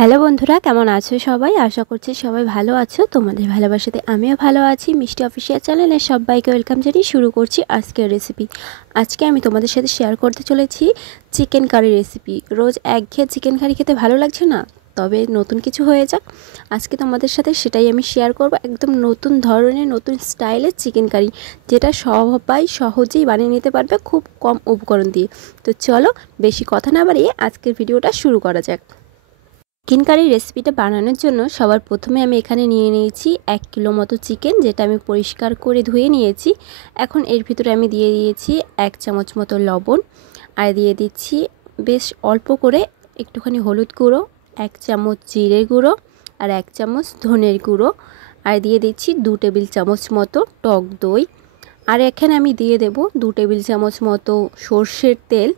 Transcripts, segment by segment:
Hello বন্ধুরা, কেমন আছো সবাই? আশা করছি সবাই ভালো আছো। তোমাদের ভালোবাসাতে আমিও ভালো আছি। মিষ্টি অফিসিয়াল চ্যানেলে সবাইকে ওয়েলকাম জানিয়ে শুরু করছি আজকের রেসিপি। আজকে আমি তোমাদের সাথে শেয়ার করতে চলেছি চিকেন কারি রেসিপি। রোজ একঘেয়ে চিকেন কারি খেতে ভালো লাগছে না? তবে নতুন কিছু হয়ে যাক। আজকে তোমাদের সাথে সেটাই আমি শেয়ার করব, একদম নতুন ধরনের নতুন স্টাইলের চিকেন কারি, যেটা সবাই সহজেই বানিয়ে নিতে পারবে খুব কম উপকরণ দিয়ে। তো চলো বেশি কথা না বাড়িয়ে আজকের ভিডিওটা শুরু করা যাক। চিকেন কারি রেসিপিটা বানানোর জন্য সবার প্রথমে আমি এখানে নিয়ে নিয়েছি 1 কিলো মতো চিকেন, যেটা আমি পরিষ্কার করে ধুয়ে নিয়েছি। এখন এর ভিতরে আমি দিয়ে দিয়েছি 1 চামচ মতো লবণ, আর দিয়ে দিচ্ছি বেশ অল্প করে একটুখানি হলুদ গুঁড়ো, 1 চামচ জিরের গুঁড়ো, আর 1 চামচ ধনের গুঁড়ো, আর দিয়ে দিচ্ছি 2 টেবিল চামচ মতো টক দই। আর এখানে আমি দিয়ে দেব 2 টেবিল চামচ মতো সর্ষের তেল।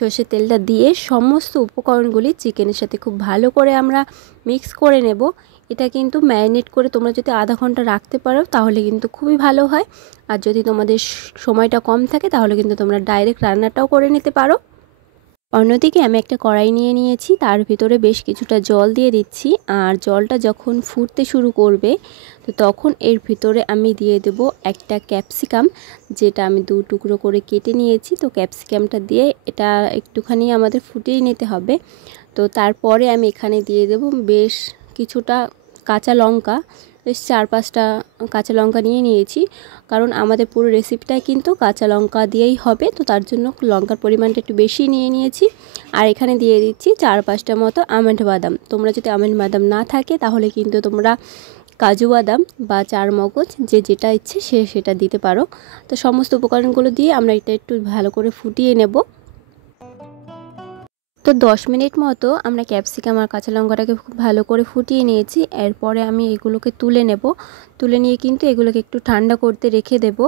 সর্ষের তেলটা দিয়ে সমস্ত উপকরণগুলি চিকেনের সাথে খুব ভালো করে আমরা মিক্স করে নেব। এটা কিন্তু ম্যারিনেট করে তোমরা যদি আধা ঘন্টা রাখতে পারো তাহলে কিন্তু খুবই ভালো হয়। আর যদি তোমাদের সময়টা কম থাকে তাহলে কিন্তু তোমরা ডাইরেক্ট রান্নাটাও করে নিতে পারো। অন্যদিকে আমি একটা কড়াই নিয়ে নিয়েছি, তার ভিতরে বেশ কিছুটা জল দিয়ে দিচ্ছি। আর জলটা যখন ফুটতে শুরু করবে তো তখন এর ভিতরে আমি দিয়ে দেব একটা ক্যাপসিকাম, যেটা আমি 2 টুকরো করে কেটে নিয়েছি। তো ক্যাপসিকামটা দিয়ে এটা একটুখানি আমাদের ফুটিয়ে নিতে হবে। তো তারপরে আমি এখানে দিয়ে দেব বেশ কিছুটা কাঁচা লঙ্কা, বেশ 4-5টা কাঁচা লঙ্কা নিয়ে নিয়েছি, কারণ আমাদের পুরো রেসিপিটাই কিন্তু কাঁচা লঙ্কা দিয়েই হবে। তো তার জন্য লঙ্কার পরিমাণটা একটু বেশি নিয়ে নিয়েছি। আর এখানে দিয়ে দিচ্ছি 4-5টা মতো আমন্ড বাদাম। তোমরা যদি আমন্ড বাদাম না থাকে তাহলে কিন্তু তোমরা কাজু বাদাম বা চারমগজ যে যেটা ইচ্ছে সেটা দিতে পারো। তো সমস্ত উপকরণগুলো দিয়ে আমরা এটা একটু ভালো করে ফুটিয়ে নেব। তো 10 মিনিট মতো আমরা ক্যাপসিকাম আর কাঁচা লঙ্কাটাকে খুব ভালো করে ফুটিয়ে নিয়েছি। এরপরে আমি এগুলোকে তুলে নেব। তুলে নিয়ে কিন্তু এগুলোকে একটু ঠান্ডা করতে রেখে দেব।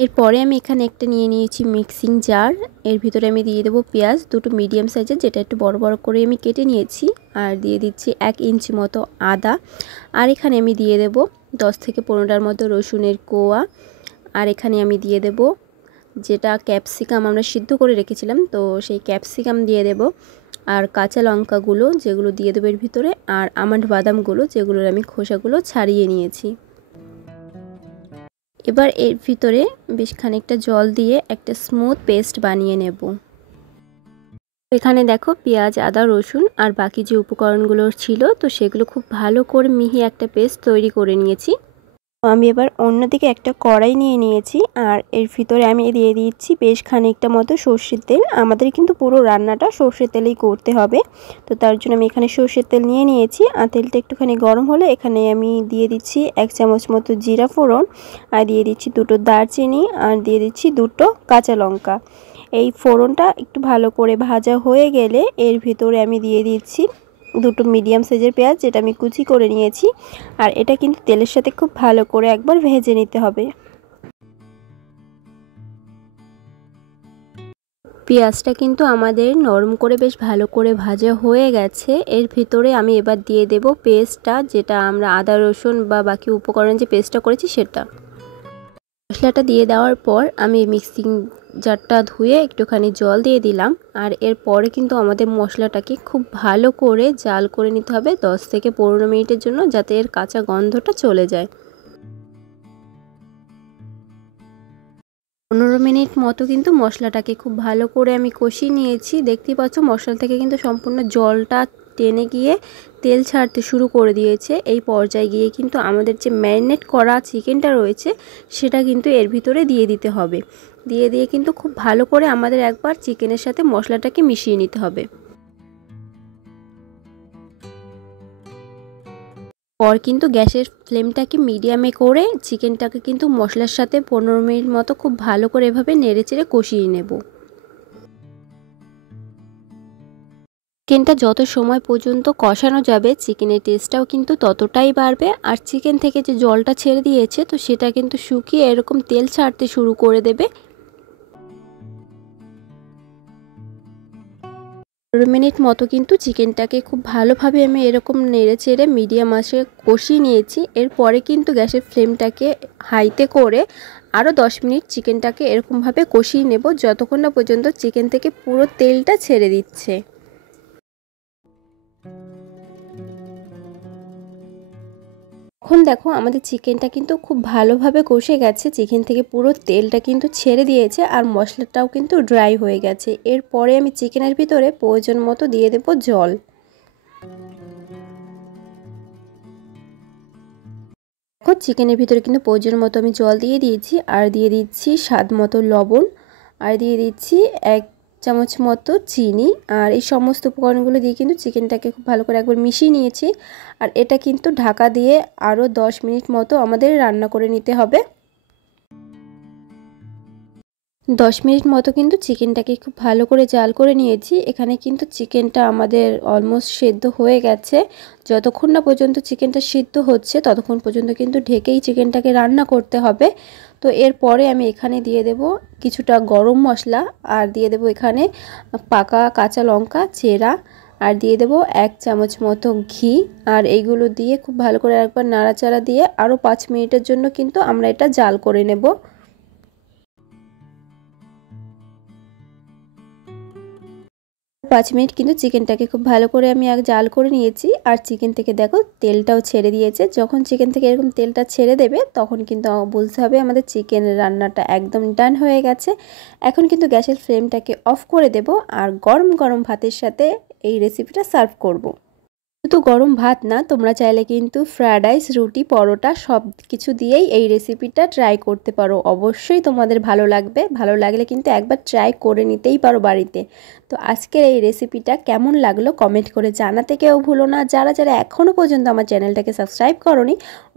এরপরে আমি এখানে একটা নিয়ে নিয়েছি মিক্সিং জার। এর ভিতরে আমি দিয়ে দেবো পেঁয়াজ, 2টো মিডিয়াম সাইজের, যেটা একটু বড় বড় করে আমি কেটে নিয়েছি। আর দিয়ে দিচ্ছি 1 ইঞ্চি মতো আদা। আর এখানে আমি দিয়ে দেব 10 থেকে 15টার মতো রসুনের কোয়া। আর এখানে আমি দিয়ে দেব যেটা ক্যাপসিকাম আমরা সিদ্ধ করে রেখেছিলাম, তো সেই ক্যাপসিকাম দিয়ে দেব। আর কাঁচা লঙ্কাগুলো যেগুলো দিয়ে দেবো এর ভিতরে, আর আমন্ড বাদামগুলো যেগুলোর আমি খোসাগুলো ছাড়িয়ে নিয়েছি। এবার এর ভিতরে বেশ খানিকটা জল দিয়ে একটা স্মুথ পেস্ট বানিয়ে নেব। এখানে দেখো পেঁয়াজ, আদা, রসুন আর বাকি যে উপকরণগুলো ছিল তো সেগুলো খুব ভালো করে মিহি একটা পেস্ট তৈরি করে নিয়েছি। আমি এবার অন্যদিকে একটা কড়াই নিয়ে নিয়েছি, আর এর ভিতরে আমি দিয়ে দিচ্ছি বেশ খানিকটা মতো সর্ষের তেল। আমাদের কিন্তু পুরো রান্নাটা সর্ষের তেলেই করতে হবে। তো তার জন্য আমি এখানে সর্ষের তেল নিয়ে নিয়েছি। আর তেলটা একটুখানি গরম হলে এখানে আমি দিয়ে দিচ্ছি 1 চামচ মতো জিরা ফোড়ন, আর দিয়ে দিচ্ছি 2টো দারচিনি, আর দিয়ে দিচ্ছি 2টো কাঁচা লঙ্কা। এই ফোড়নটা একটু ভালো করে ভাজা হয়ে গেলে এর ভিতরে আমি দিয়ে দিচ্ছি 2টো মিডিয়াম সাইজের পেঁয়াজ, যেটা আমি কুচি করে নিয়েছি। আর এটা কিন্তু তেলের সাথে খুব ভালো করে একবার ভেজে নিতে হবে। পেঁয়াজটা কিন্তু আমাদের নরম করে বেশ ভালো করে ভাজা হয়ে গেছে। এর ভিতরে আমি এবার দিয়ে দেব পেস্টটা, যেটা আমরা আদা রসুন বা বাকি উপকরণ যে পেস্টটা করেছি সেটা। মশলাটা দিয়ে দেওয়ার পর আমি মিক্সিং জারটা ধুয়ে একটুখানি জল দিয়ে দিলাম। আর এরপরে কিন্তু আমাদের মশলাটাকে খুব ভালো করে জাল করে নিতে হবে 10 থেকে 15 মিনিটের জন্য, যাতে এর কাঁচা গন্ধটা চলে যায়। 15 মিনিট মতো কিন্তু মশলাটাকে খুব ভালো করে আমি কষিয়ে নিয়েছি। দেখতেই পাচ্ছ মশলা থেকে কিন্তু সম্পূর্ণ জলটা টেনে গিয়ে তেল ছাড়তে শুরু করে দিয়েছে। এই পর্যায়ে গিয়ে কিন্তু আমাদের যে ম্যারিনেট করা চিকেনটা রয়েছে সেটা কিন্তু এর ভিতরে দিয়ে দিতে হবে। দিয়ে কিন্তু খুব ভালো করে আমাদের একবার চিকেনের সাথে মশলাটাকে মিশিয়ে নিতে হবে। পর কিন্তু গ্যাসের ফ্লেমটাকে মিডিয়ামে করে চিকেনটাকে কিন্তু মশলার সাথে 15 মিনিট মতো খুব ভালো করে এভাবে নেড়েচেড়ে কষিয়ে নেব। চিকেনটা যত সময় পর্যন্ত কষানো যাবে চিকেনের টেস্টটাও কিন্তু ততটাই বাড়বে। আর চিকেন থেকে যে জলটা ছেড়ে দিয়েছে তো সেটা কিন্তু শুকিয়ে এরকম তেল ছাড়তে শুরু করে দেবে। মিনিট মতো কিন্তু চিকেনটাকে খুব ভালোভাবে আমি এরকম নেড়ে চেড়ে মিডিয়াম আঁচে কষিয়ে নিয়েছি। এরপরে কিন্তু গ্যাসের ফ্লেমটাকে হাইতে করে আরও 10 মিনিট চিকেনটাকে এরকমভাবে কষিয়ে নেব, যতক্ষণ না পর্যন্ত চিকেন থেকে পুরো তেলটা ছেড়ে দিচ্ছে। এখন দেখো আমাদের চিকেনটা কিন্তু খুব ভালোভাবে কষে গেছে, চিকেন থেকে পুরো তেলটা কিন্তু ছেড়ে দিয়েছে আর মশলাটাও কিন্তু ড্রাই হয়ে গেছে। এরপরে আমি চিকেনের ভিতরে প্রয়োজন মতো দিয়ে দেব জল। দেখো চিকেনের ভিতরে কিন্তু প্রয়োজন মতো আমি জল দিয়ে দিয়েছি, আর দিয়ে দিচ্ছি স্বাদ মতো লবণ, আর দিয়ে দিচ্ছি 1 চামচ মতো চিনি। আর এই সমস্ত উপকরণগুলো দিয়ে কিন্তু চিকেনটাকে খুব ভালো করে একবার মিশিয়ে নিয়েছি। আর এটা কিন্তু ঢাকা দিয়ে আরও 10 মিনিট মতো আমাদের রান্না করে নিতে হবে। 10 মিনিট মতো কিন্তু চিকেনটাকে খুব ভালো করে জাল করে নিয়েছি। এখানে কিন্তু চিকেনটা আমাদের অলমোস্ট সেদ্ধ হয়ে গেছে। যতক্ষণ না পর্যন্ত চিকেনটা সিদ্ধ হচ্ছে ততক্ষণ পর্যন্ত কিন্তু ঢেকেই চিকেনটাকে রান্না করতে হবে। তো এরপরে আমি এখানে দিয়ে দেব কিছুটা গরম মশলা, আর দিয়ে দেব এখানে পাকা কাঁচা লঙ্কা চেরা, আর দিয়ে দেব 1 চামচ মতো ঘি। আর এইগুলো দিয়ে খুব ভালো করে একবার নাড়াচাড়া দিয়ে আরও 5 মিনিটের জন্য কিন্তু আমরা এটা জাল করে নেব। 5 মিনিট কিন্তু চিকেনটাকে খুব ভালো করে আমি জাল করে নিয়েছি। আর চিকেন থেকে দেখো তেলটাও ছেড়ে দিয়েছে। যখন চিকেন থেকে এরকম তেলটা ছেড়ে দেবে তখন কিন্তু বুঝতে হবে আমাদের চিকেনের রান্নাটা একদম ডান হয়ে গেছে। এখন কিন্তু গ্যাসের ফ্লেমটাকে অফ করে দেব, আর গরম গরম ভাতের সাথে এই রেসিপিটা সার্ভ করব। শুধু গরম ভাত না, তোমরা চাইলে কিন্তু ফ্রায়েড রাইস, রুটি, পরোটা সব কিছু দিয়েই এই রেসিপিটা ট্রাই করতে পারো। অবশ্যই তোমাদের ভালো লাগবে। ভালো লাগলে কিন্তু একবার ট্রাই করে নিতেই পারো বাড়িতে। তো আজকের এই রেসিপিটা কেমন লাগলো কমেন্ট করে জানাতে কেউ ভুলো না। যারা যারা এখনও পর্যন্ত আমার চ্যানেলটাকে সাবস্ক্রাইব করোনি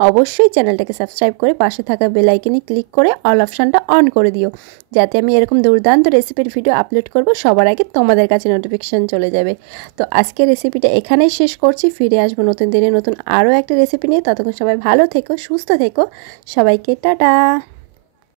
অবশ্যই চ্যানেলটাকে সাবস্ক্রাইব করে পাশে থাকা বেল আইকনে ক্লিক করে অল অপশানটা অন করে দিও, যাতে আমি এরকম দুর্দান্ত রেসিপির ভিডিও আপলোড করব সবার আগে তোমাদের কাছে নোটিফিকেশান চলে যাবে। তো আজকের রেসিপিটা এখানেই শেষ করছি। ফিরে আসবো নতুন দিনে নতুন আরও একটা রেসিপি নিয়ে। ততক্ষণ সবাই ভালো থেকো, সুস্থ থেকো। সবাইকে টাটা।